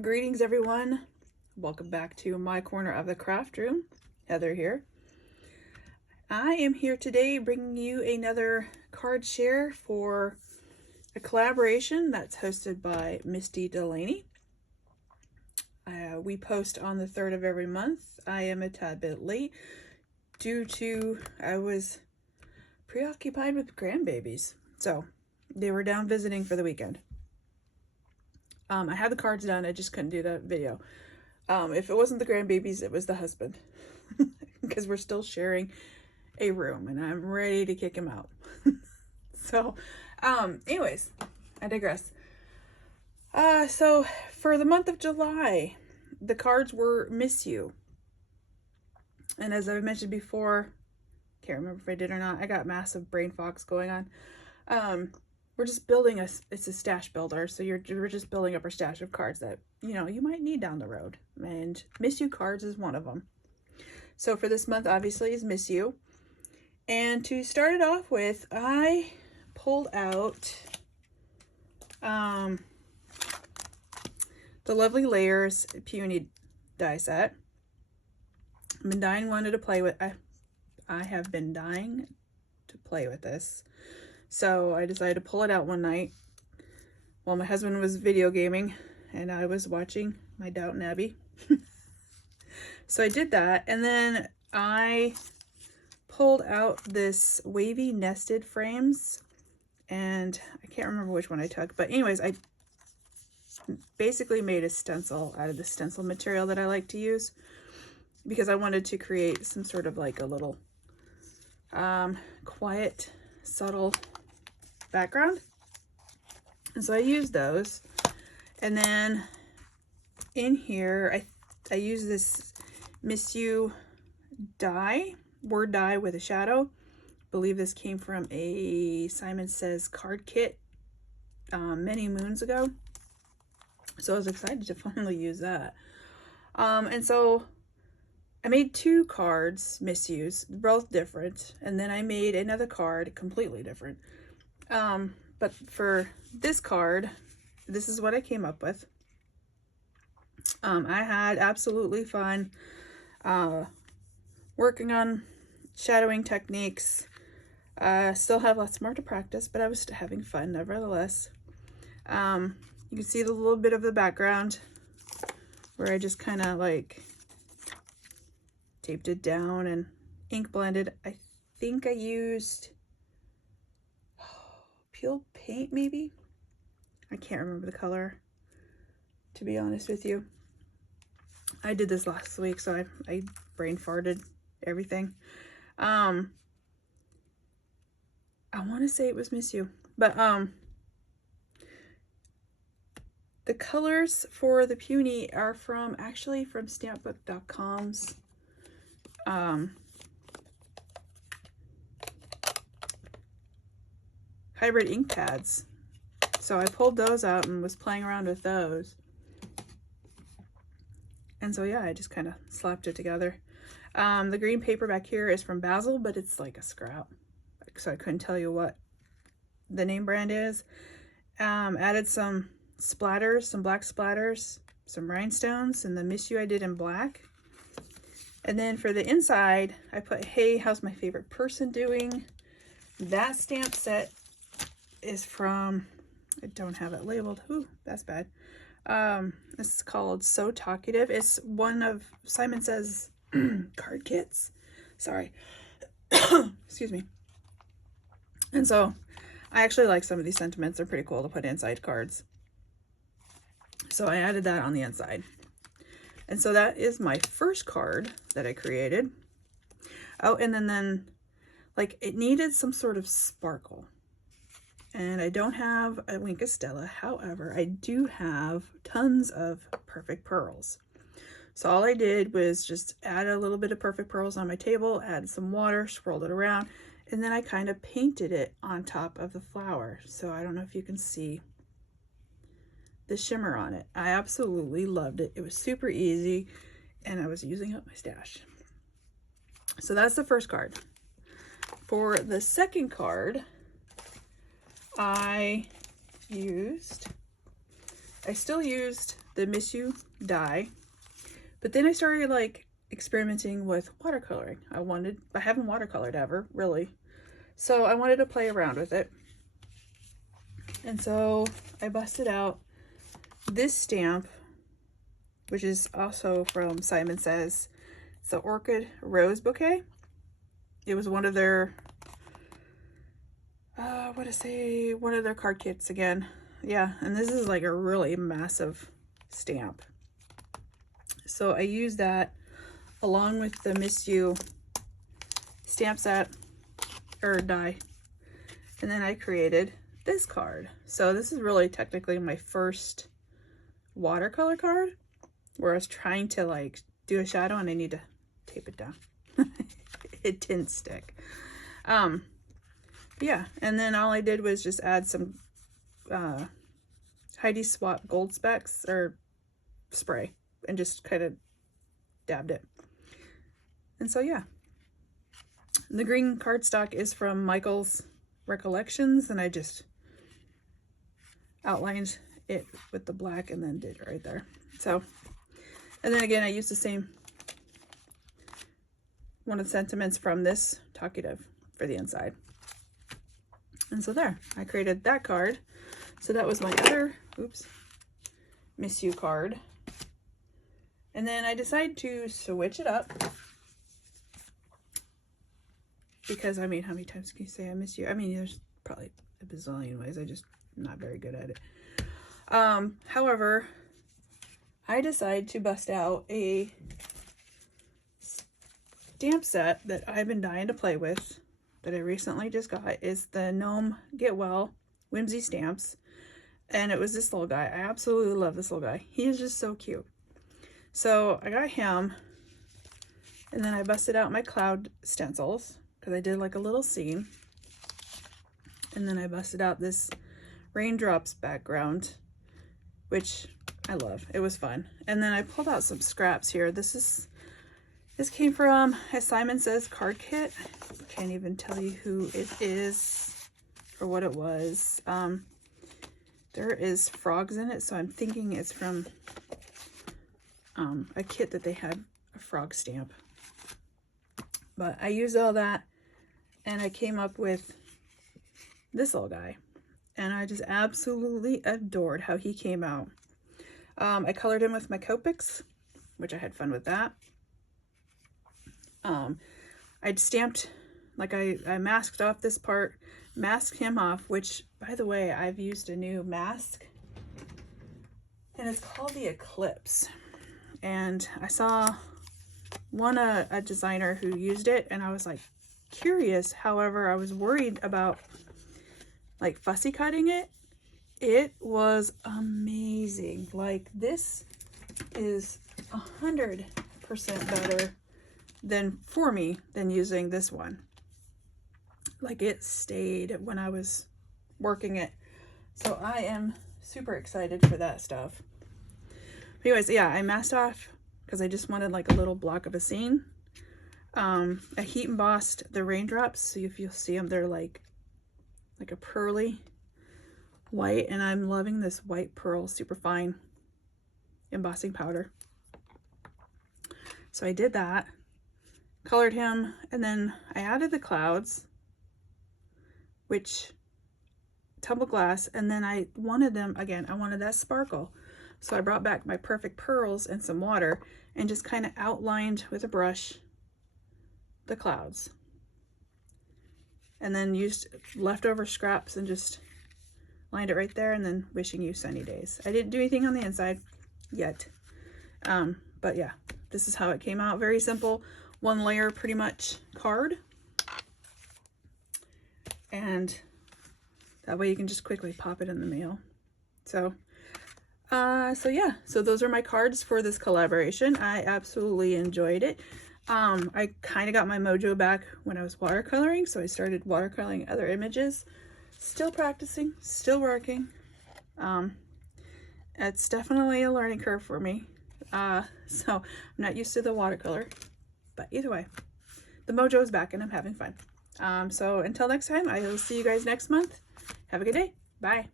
Greetings, everyone. Welcome back to my corner of the craft room. Heather here. I am here today bringing you another card share for a collaboration that's hosted by Misti Delaney. We post on the 3rd of every month. I am a tad bit late due to I was preoccupied with grandbabies. So they were down visiting for the weekend. I had the cards done, I just couldn't do that video. If it wasn't the grandbabies, it was the husband. Because we're still sharing a room and I'm ready to kick him out. So, anyways, I digress. So for the month of July, the cards were Miss You. And as I mentioned before, can't remember if I did or not, I got massive brain fogs going on. We're just building it's a stash builder, so we're just building up our stash of cards that, you might need down the road. And Miss You cards is one of them. So for this month, obviously, is Miss You. And to start it off with, I pulled out the Lovely Layers Peony die set. I've been wanted to play with. I have been dying to play with this. So I decided to pull it out one night while my husband was video gaming and I was watching my Downton Abbey. So I did that, and then I pulled out this wavy nested frames, and I can't remember which one I took, but anyways, I basically made a stencil out of the stencil material that I like to use because I wanted to create some sort of like a little quiet, subtle background. And so I used those, and then in here I use this Miss You die, word die with a shadow. I believe this came from a Simon Says card kit many moons ago, so I was excited to finally use that. And so I made 2 cards, Miss Yous, both different, and then I made another card completely different. But for this card, this is what I came up with. I had absolutely fun working on shadowing techniques. Still have lots more to practice, but I was having fun nevertheless. You can see the little bit of the background where I just kind of like taped it down and ink blended. I think I used peel paint, maybe? I can't remember the color, to be honest with you. I did this last week, so I brain farted everything. I want to say it was Miss You, but the colors for the Puny are actually from stampbook.com's hybrid ink pads. So I pulled those out and was playing around with those. And so yeah, I just kind of slapped it together. The green paper back here is from Basil, but it's like a scrap, so I couldn't tell you what the name brand is. Added some splatters, some black splatters, some rhinestones, and the Miss You I did in black. And then for the inside, I put Hey, How's My Favorite Person Doing? That stamp set is from, I don't have it labeled. Ooh, that's bad. This is called So Talkative. It's one of Simon Says card kits. Sorry. Excuse me. And so I actually like some of these sentiments. They're pretty cool to put inside cards. So I added that on the inside. And so that is my first card that I created. Oh, and then like it needed some sort of sparkle. And I don't have a Wink of Stella. However, I do have tons of Perfect Pearls. So all I did was just add a little bit of Perfect Pearls on my table, add some water, swirled it around, and then I kind of painted it on top of the flower. So I don't know if you can see the shimmer on it. I absolutely loved it. It was super easy, and I was using up my stash. So that's the first card. For the second card, I used I still used the Miss You dye, but then I started like experimenting with watercoloring. I haven't watercolored ever, really. So I wanted to play around with it. And so I busted out this stamp, which is also from Simon Says. It's the Orchid Rose Bouquet. It was one of their, one of their card kits again. Yeah, and this is like a really massive stamp. So I used that along with the Miss You stamp set, or die. And then I created this card. So this is really technically my first watercolor card, where I was trying to like do a shadow and I need to tape it down. It didn't stick. Yeah, and then all I did was just add some Heidi Swap gold specks or spray and just kind of dabbed it. And so yeah, the green cardstock is from Michael's Recollections, and I just outlined it with the black and then did it right there. So, and then again, I used the same one of the sentiments from this Talkative for the inside. And so there, I created that card. So that was my other, Miss You card. And then I decided to switch it up. Because, I mean, how many times can you say I miss you? I mean, there's probably a bazillion ways. I'm just not very good at it. However, I decided to bust out a stamp set that I've been dying to play with, that I recently just got. Is the Gnome Get Well Whimsy Stamps. And it was this little guy. I absolutely love this little guy. He is just so cute. So I got him, and then I busted out my cloud stencils, because I did like a little scene. And then I busted out this raindrops background, which I love. It was fun. And then I pulled out some scraps here. This came from a Simon Says card kit. I can't even tell you who it is or what it was. There is frogs in it, so I'm thinking it's from a kit that they had a frog stamp. But I used all that, and I came up with this little guy, and I just absolutely adored how he came out. I colored him with my Copics, which I had fun with that. I'd stamped, like I masked off this part, masked him off, which, by the way, I've used a new mask, and it's called the Eclipse. And I saw a designer who used it, and I was like curious. However, I was worried about like fussy cutting it. It was amazing. Like, this is 100% better for me than using this one. Like, it stayed when I was working it. So I am super excited for that stuff. Anyways, yeah, I masked off because I just wanted like a little block of a scene. I heat embossed the raindrops, so if you'll see them, they're like a pearly white, and I'm loving this white pearl super fine embossing powder. So I did that, colored him, and then I added the clouds, which tumble glass, and then I wanted them again. I wanted that sparkle. So I brought back my perfect pearls and some water and just kind of outlined with a brush the clouds. And then used leftover scraps and just lined it right there, and then wishing you sunny days. I didn't do anything on the inside yet. But yeah, this is how it came out. Very simple, one layer pretty much card. And that way you can just quickly pop it in the mail. So yeah, so those are my cards for this collaboration. I absolutely enjoyed it. I kind of got my mojo back when I was watercoloring, so I started watercoloring other images. Still practicing, still working. It's definitely a learning curve for me. So I'm not used to the watercolor, but either way, the mojo is back and I'm having fun. So until next time, I will see you guys next month. Have a good day. Bye.